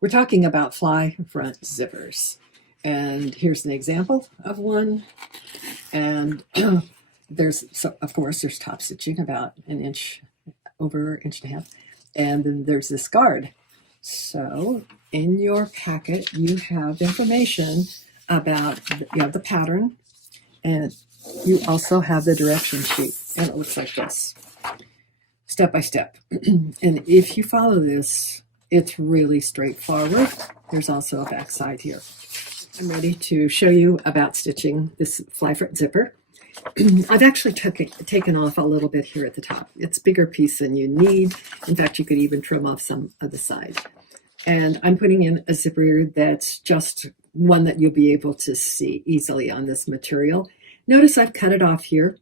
We're talking about fly front zippers. And here's an example of one. And of course, there's top stitching about an inch, over an inch and a half. And then there's this guard. So in your packet, you have information about the pattern, and you also have the direction sheet. And it looks like this, step by step. And if you follow this, it's really straightforward. There's also a back side here. I'm ready to show you about stitching this fly front zipper. I've actually taken off a little bit here at the top. It's a bigger piece than you need. In fact, you could even trim off some of the side. And I'm putting in a zipper that's just one that you'll be able to see easily on this material. Notice I've cut it off here.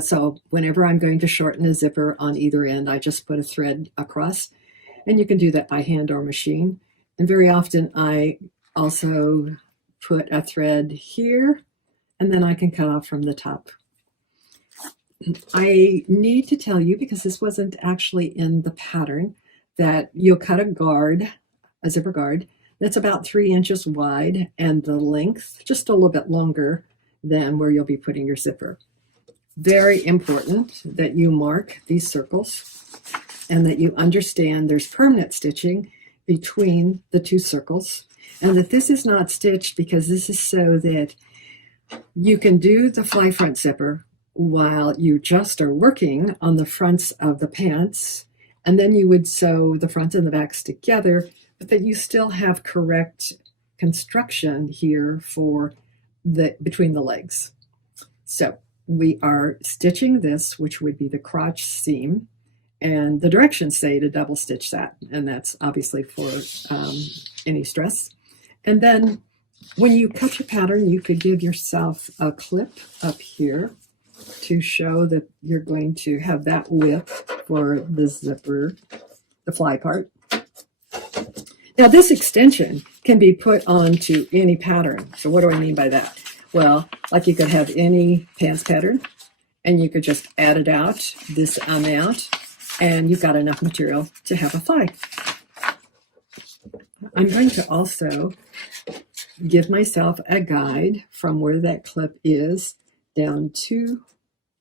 So whenever I'm going to shorten a zipper on either end, I just put a thread across. And you can do that by hand or machine. And very often I also put a thread here, and then I can cut off from the top. I need to tell you, because this wasn't actually in the pattern, that you'll cut a zipper guard, that's about 3 inches wide, and the length just a little bit longer than where you'll be putting your zipper. Very important that you mark these circles and that you understand there's permanent stitching between the two circles, and that this is not stitched because this is so that you can do the fly front zipper while you just are working on the fronts of the pants, and then you would sew the front and the backs together, but that you still have correct construction here for between the legs. So we are stitching this, which would be the crotch seam, and the directions say to double stitch that, and that's obviously for any stress. And then when you cut your pattern, you could give yourself a clip up here to show that you're going to have that width for the zipper, the fly part. Now this extension can be put onto any pattern. So what do I mean by that? Well, like you could have any pants pattern, and you could just add it out, this amount, and you've got enough material to have a fly. I'm going to also give myself a guide from where that clip is down to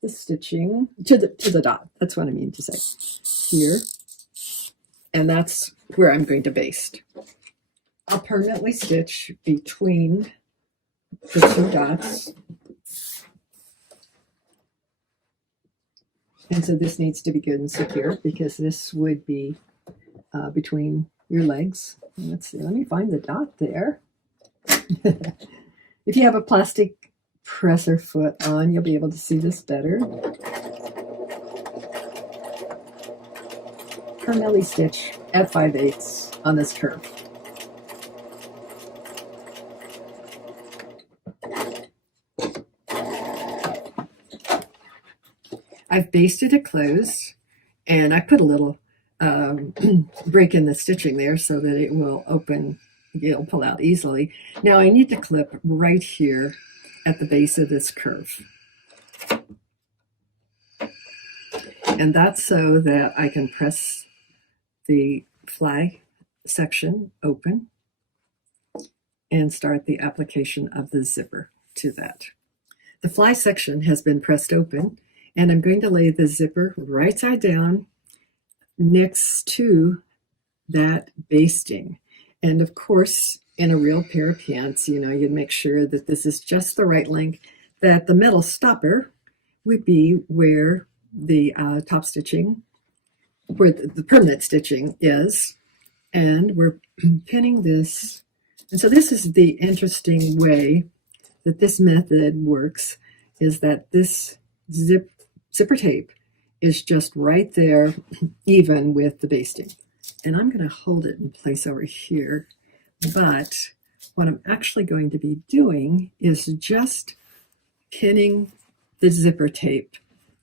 the stitching, to the dot. That's what I mean to say here. And that's where I'm going to baste. I'll permanently stitch between the two dots. And so this needs to be good and secure, because this would be between your legs. Let's see, let me find the dot there. If you have a plastic presser foot on, you'll be able to see this better. Permanently stitch at 5/8 on this curve. I've basted it closed, and I put a little break in the stitching there so that it will open, it'll pull out easily. Now I need to clip right here at the base of this curve. And that's so that I can press the fly section open and start the application of the zipper to that. The fly section has been pressed open, and I'm going to lay the zipper right side down next to that basting. And of course, in a real pair of pants, you'd make sure that this is just the right length, that the metal stopper would be where the top stitching, where the permanent stitching is, and we're pinning this. And so this is the interesting way that this method works, is that this zipper tape is just right there, even with the basting. And I'm going to hold it in place over here, but what I'm actually going to be doing is just pinning the zipper tape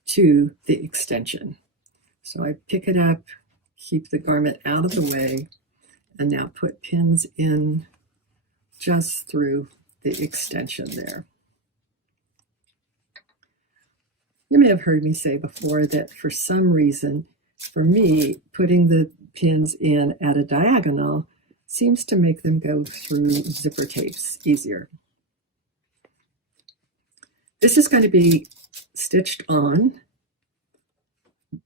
to the extension. So I pick it up, keep the garment out of the way, and now put pins in just through the extension there. You may have heard me say before that for some reason, for me, putting the pins in at a diagonal seems to make them go through zipper tapes easier. This is going to be stitched on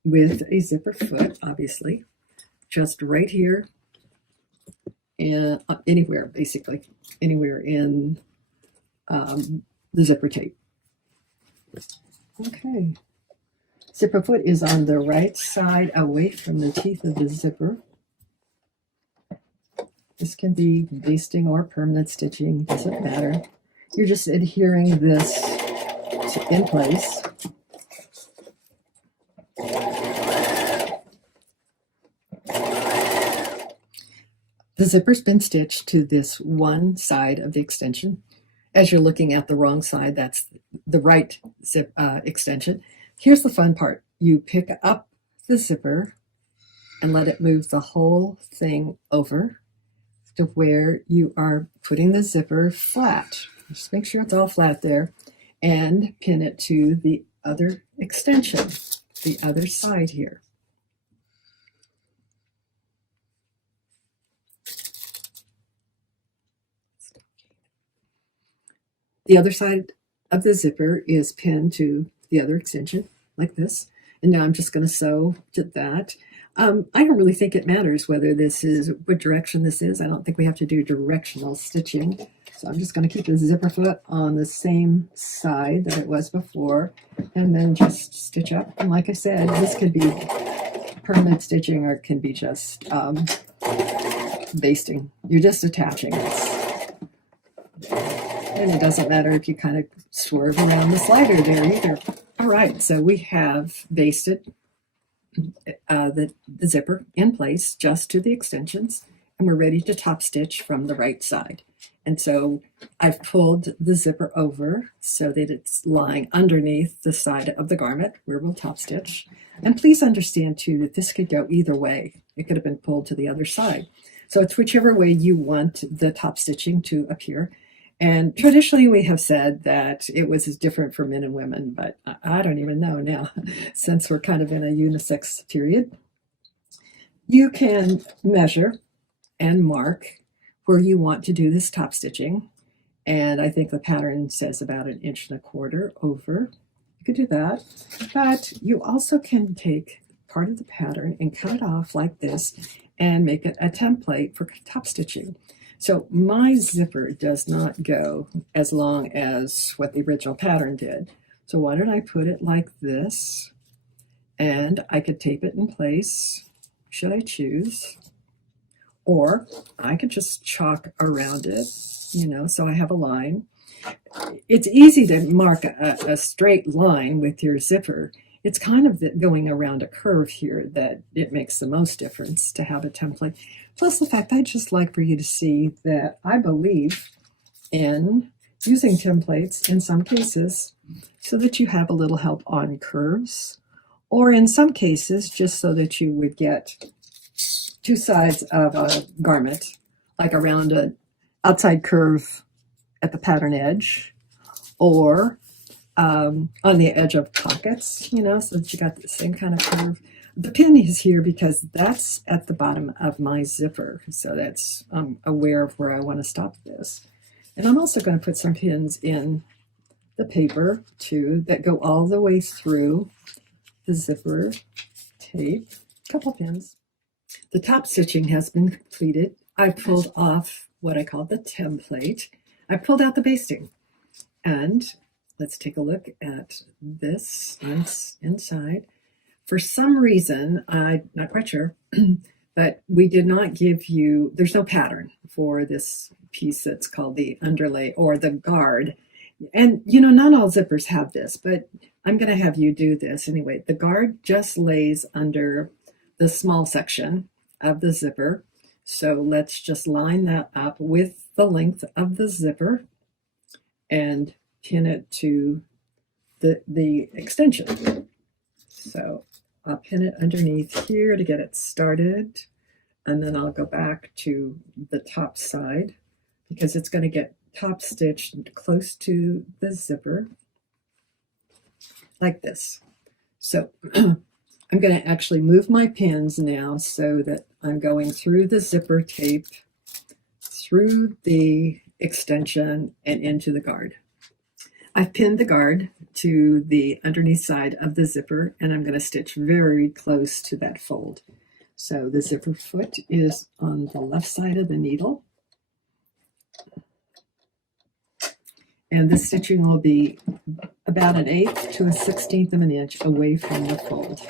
with a zipper foot, obviously, just right here and anywhere, basically, anywhere in the zipper tape. Okay. Zipper foot is on the right side away from the teeth of the zipper. This can be basting or permanent stitching, doesn't matter. You're just adhering this in place. The zipper's been stitched to this one side of the extension. As you're looking at the wrong side, that's the right zip extension. Here's the fun part. You pick up the zipper and let it move the whole thing over to where you are putting the zipper flat. Just make sure it's all flat there, and pin it to the other extension, the other side here. The other side of the zipper is pinned to the other extension, like this. And now I'm just going to sew to that. I don't really think it matters whether this is, what direction this is. I don't think we have to do directional stitching. So I'm just going to keep the zipper foot on the same side that it was before, and then just stitch up. And like I said, this could be permanent stitching, or it can be just basting. You're just attaching it. And it doesn't matter if you kind of swerve around the slider there either. All right, so we have basted the zipper in place just to the extensions, and we're ready to top stitch from the right side. And so I've pulled the zipper over so that it's lying underneath the side of the garment where we'll top stitch. And please understand too that this could go either way. It could have been pulled to the other side. So it's whichever way you want the top stitching to appear. And traditionally we have said that it was as different for men and women, but I don't even know now, since we're kind of in a unisex period. You can measure and mark where you want to do this top stitching. And I think the pattern says about 1.25 inches over. You could do that, but you also can take part of the pattern and cut it off like this and make it a template for top stitching. So my zipper does not go as long as what the original pattern did. So why don't I put it like this, and I could tape it in place, should I choose, or I could just chalk around it, you know, so I have a line. It's easy to mark a straight line with your zipper. It's kind of going around a curve here that it makes the most difference to have a template. Plus the fact I'd just like for you to see that I believe in using templates in some cases so that you have a little help on curves, or in some cases just so that you would get two sides of a garment, like around an outside curve at the pattern edge, or on the edge of pockets, you know, so that you got the same kind of curve. The pin is here because that's at the bottom of my zipper, so that's aware of where I want to stop this. And I'm also going to put some pins in the paper too that go all the way through the zipper tape. A couple pins. The top stitching has been completed. I pulled off what I call the template. I pulled out the basting, and let's take a look at this inside. For some reason, I'm not quite sure, but we did not give you, there's no pattern for this piece that's called the underlay or the guard. And, you know, not all zippers have this, but I'm going to have you do this anyway. The guard just lays under the small section of the zipper. So let's just line that up with the length of the zipper and pin it to the extension. So I'll pin it underneath here to get it started, and then I'll go back to the top side because it's going to get top stitched close to the zipper like this. So I'm going to actually move my pins now so that I'm going through the zipper tape through the extension and into the guard. I've pinned the guard to the underneath side of the zipper, and I'm going to stitch very close to that fold. So the zipper foot is on the left side of the needle. And the stitching will be about 1/8 to 1/16 of an inch away from the fold.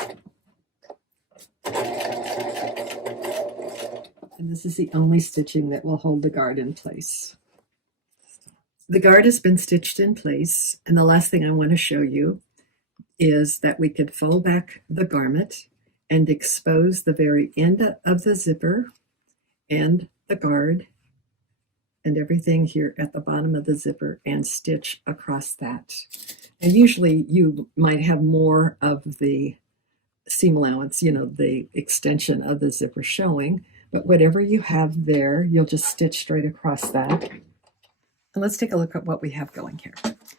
And this is the only stitching that will hold the guard in place. The guard has been stitched in place, and the last thing I want to show you is that we could fold back the garment and expose the very end of the zipper and the guard and everything here at the bottom of the zipper and stitch across that. And usually you might have more of the seam allowance, the extension of the zipper showing, but whatever you have there, you'll just stitch straight across that. And let's take a look at what we have going here.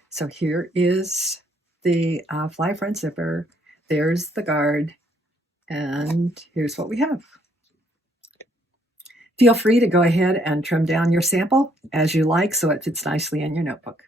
So here is the fly front zipper, there's the guard, and here's what we have. Feel free to go ahead and trim down your sample as you like so it fits nicely in your notebook.